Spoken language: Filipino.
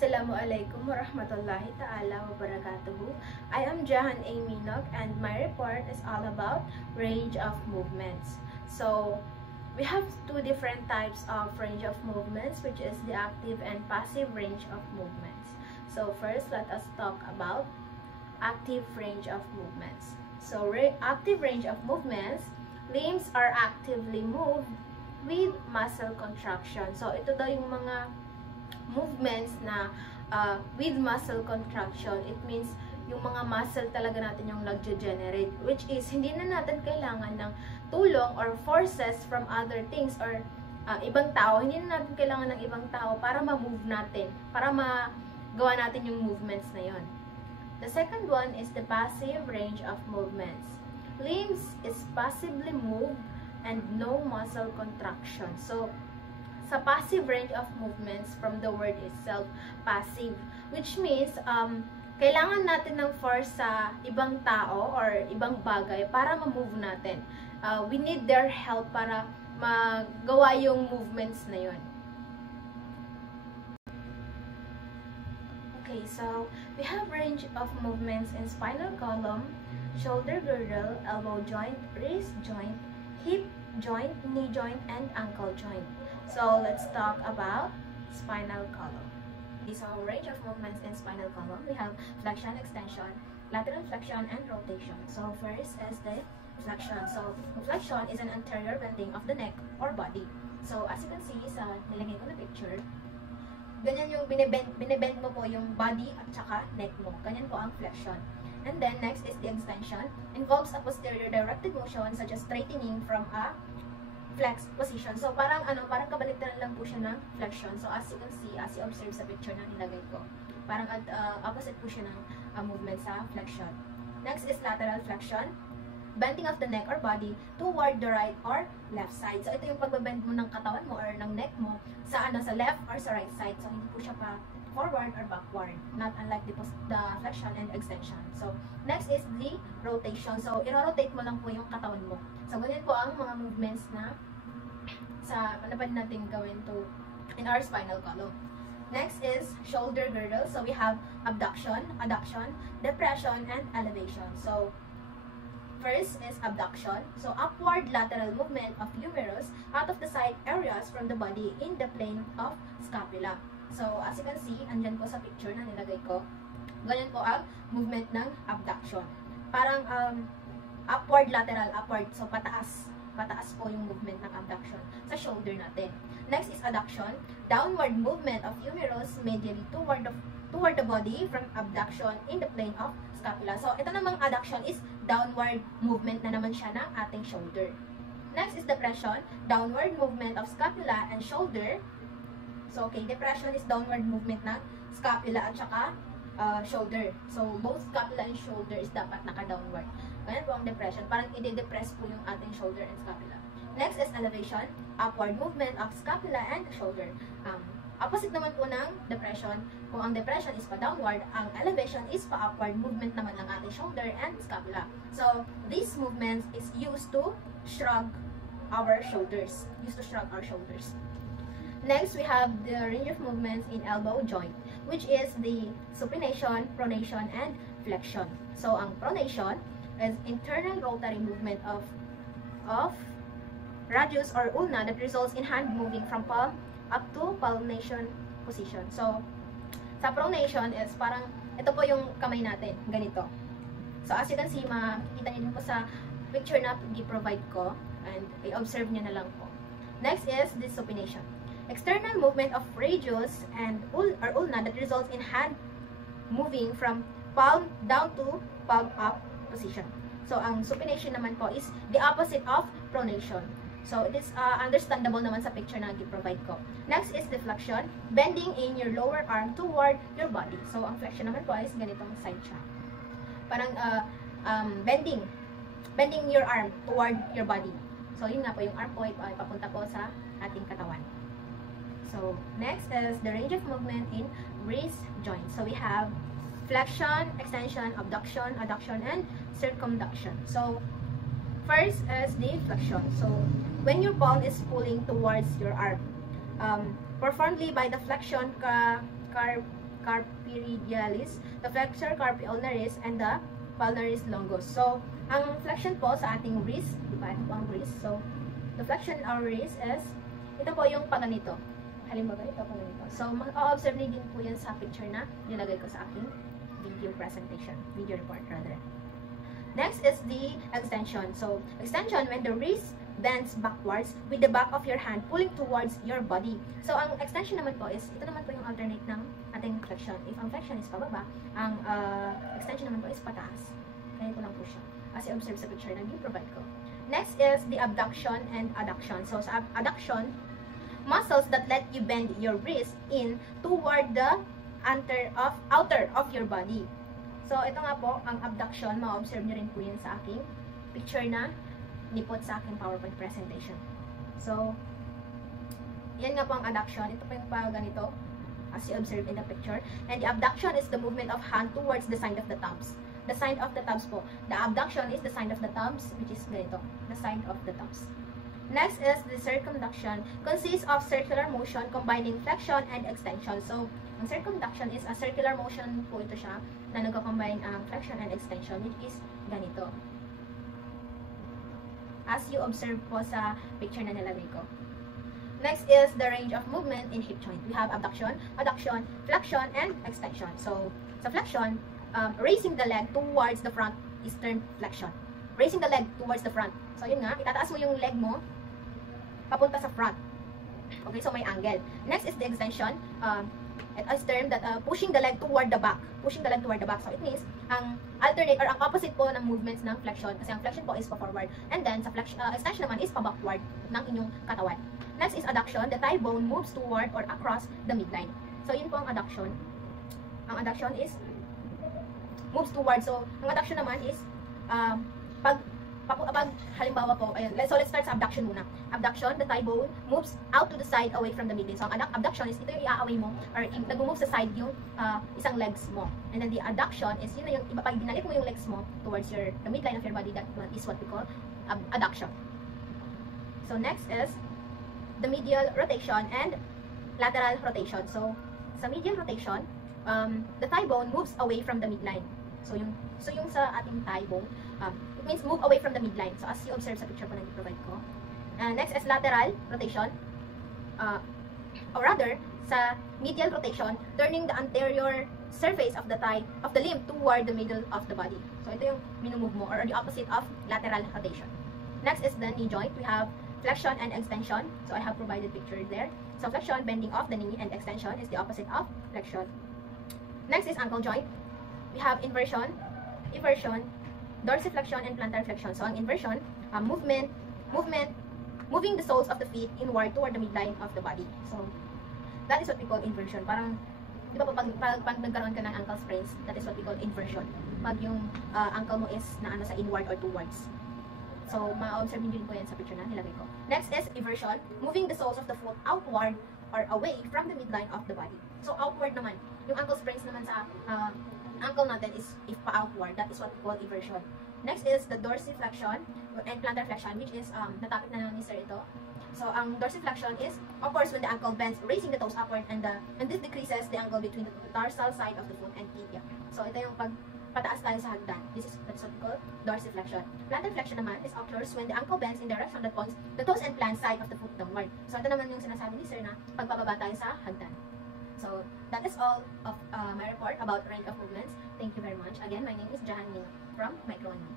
Assalamualaikum warahmatullahi ta'ala wabarakatuh. I am Jahan A. Minok and my report is all about range of movements. So, we have two different types of range of movements, which is the active and passive range of movements. So, first, let us talk about active range of movements. So, active range of movements, limbs are actively moved with muscle contraction. So, ito daw yung mga movements na with muscle contraction. It means yung mga muscle talaga natin yung nagge-generate, which is hindi na natin kailangan ng tulong or forces from other things or ibang tao. Hindi na natin kailangan ng ibang tao para ma-move natin, para magawa natin yung movements na yon. The second one is the passive range of movements. Limbs is passively moved and no muscle contraction. So, sa passive range of movements, from the word itself, passive, which means, kailangan natin ng force sa ibang tao or ibang bagay para ma-move natin. We need their help para magawa yung movements na yun. Okay, so, we have range of movements in spinal column, shoulder girdle, elbow joint, wrist joint, hip joint, knee joint, and ankle joint. So, let's talk about spinal column. So, range of movements in spinal column, we have flexion, extension, lateral flexion, and rotation. So, first is the flexion. So, flexion is an anterior bending of the neck or body. So, as you can see sa nilagay ko na picture, ganyan yung binibend mo po yung body at saka neck mo. Ganyan po ang flexion. And then, next is the extension. Involves a posterior directed motion such as straightening from a flex position. So, parang kabaliktaran lang po siya ng flexion. So, as you can see, as you observe sa picture na nilagay ko, parang opposite po siya ng movement sa flexion. Next is lateral flexion. Bending of the neck or body toward the right or left side. So, ito yung pagbabend mo ng katawan mo or ng neck mo sa left or sa right side. So, hindi po siya pa forward or backward. Not unlike the flexion and extension. So, next is the rotation. So, i-rotate mo lang po yung katawan mo. So, ganyan po ang mga movements na pwede natin gawin in our spinal column. Next is shoulder girdle. So, we have abduction, adduction, depression, and elevation. So, first is abduction. So, upward lateral movement of humerus out of the side areas from the body in the plane of scapula. So, as you can see, andyan po sa picture na nilagay ko, ganyan po ang movement ng abduction. Parang upward lateral, upward. So, pataas po yung movement ng abduction sa shoulder natin. Next is adduction, downward movement of humerus medially toward the body from abduction in the plane of scapula. So, ito namang adduction is downward movement na naman siya ng ating shoulder. Next is depression, downward movement of scapula and shoulder. So, okay, depression is downward movement ng scapula at saka shoulder. So, both scapula and shoulder is dapat naka-downward. Ganyan po ang depression. Parang i-depress po yung ating shoulder and scapula. Next is elevation, upward movement of scapula and shoulder. Opposite naman po ng depression. Kung ang depression is pa-downward, ang elevation is pa-upward movement naman ng ating shoulder and scapula. So, these movements is used to shrug our shoulders. Next, we have the range of movements in elbow joint, which is the supination, pronation, and flexion. So, ang pronation is internal rotary movement of radius or ulna that results in hand moving from palm up to palmation position. So, sa pronation is parang, ito po yung kamay natin, ganito. So, as you can see, makikita niyo din po sa picture na i-provide ko, and i-observe niyo na lang po. Next is the supination. External movement of radius and ulna that results in hand moving from palm down to palm up position. So, ang supination naman po is the opposite of pronation. So, it is understandable naman sa picture na i-provide ko. Next is the flexion, bending in your lower arm toward your body. So, ang flexion naman po is ganitong side siya. Parang bending your arm toward your body. So, yun nga po, yung arm po ay papunta po sa ating katawan. So, next is the range of movement in wrist joint. So, we have flexion, extension, abduction, adduction, and circumduction. So, first is the flexion. So, when your palm is pulling towards your arm, performed by the flexion carpi radialis, the flexor carpi ulnaris, and the palmaris longus. So, ang flexion po sa ating wrist, diba? Ito po ang wrist. So, the flexion in our wrist is, ito po yung paganito. Halimbawa, ito po ganito. So, mag-observe din po yan sa picture na nilagay ko sa aking video presentation, video report rather. Next is the extension. So, extension when the wrist bends backwards with the back of your hand pulling towards your body. So, ang extension naman po is, ito naman po yung alternate ng ating flexion. If ang flexion is pababa, ang extension naman po is pataas. Ganito lang po siya. As you observe sa picture na i-provide ko. Next is the abduction and adduction. So, sa adduction, muscles that let you bend your wrist in toward the outer of your body. So, ito nga po, ang abduction, ma-observe nyo rin po yan sa aking picture na nipot sa aking PowerPoint presentation. So, yan nga po ang adduction. Ito po yung ganito, as you observe in the picture. And the abduction is the movement of hand towards the sign of the thumbs. The sign of the thumbs po. The abduction is the sign of the thumbs, which is ganito, the sign of the thumbs. Next is the circumduction. Consists of circular motion combining flexion and extension. So, ang circumduction is a circular motion po ito siya na nagko-combine ang flexion and extension, which is ganito. As you observe po sa picture na nilagay ko. Next is the range of movement in hip joint. We have abduction, adduction, flexion, and extension. So, sa flexion, raising the leg towards the front is termed flexion. Raising the leg towards the front. So, yun nga, itataas mo yung leg mo papunta sa front. Okay, so may angle. Next is the extension. It is termed that pushing the leg toward the back. Pushing the leg toward the back. So, it means, ang alternate or ang opposite po ng movements ng flexion. Kasi ang flexion po is pa-forward. And then, sa extension naman is pa-backward ng inyong katawan. Next is adduction. The thigh bone moves toward or across the midline. So, yun po ang adduction. Ang adduction is moves toward. So, ang adduction naman is pag halimbawa po, ayun, so let's start sa abduction muna. Abduction, the thigh bone moves out to the side away from the midline. So, ang abduction is ito yung iaaway mo or nag-move sa side yung isang legs mo. And then the adduction is yun na yung pag binalik mo yung legs mo towards the midline of your body, that one is what we call adduction. So, next is the medial rotation and lateral rotation. So, sa medial rotation, the thigh bone moves away from the midline. So, yung sa ating thigh bone, it means move away from the midline. So, as you observe sa picture po na i-provide ko. Next is lateral rotation. Or rather, sa medial rotation, turning the anterior surface of the thigh, of the limb toward the middle of the body. So, ito yung minumove mo, or the opposite of lateral rotation. Next is the knee joint. We have flexion and extension. So, I have provided pictures there. So, flexion, bending of the knee, and extension is the opposite of flexion. Next is ankle joint. We have inversion, eversion, dorsiflexion, and plantar flexion. So, ang inversion, moving the soles of the feet inward toward the midline of the body. So, that is what we call inversion. Parang, di ba pag nagkaroon ka ng ankle sprains, that is what we call inversion. Pag yung ankle mo is na sa inward or towards. So, ma-observe nyo din po yan sa picture na nilagay ko. Next is eversion, moving the soles of the foot outward or away from the midline of the body. So, outward naman. Yung ankle sprains naman sa ankle natin is if pa-outward. That is what we call eversion. Next is the dorsiflexion and plantar flexion, which is, natapit na lang ni sir ito. So, ang dorsiflexion is, of course, when the ankle bends, raising the toes upward, and this decreases the angle between the tarsal side of the foot and tibia. So, ito yung pataas tayo sa hagdan. That's what we call dorsiflexion. Plantar flexion naman is occurs when the ankle bends in the direction that points the toes and plant side of the foot downward. So, ito naman yung sinasabi ni sir na pagpababa tayo sa hagdan. So, that is all of my report about range of movements. Thank you very much. Again, my name is Jahan Mina from Micro1Me.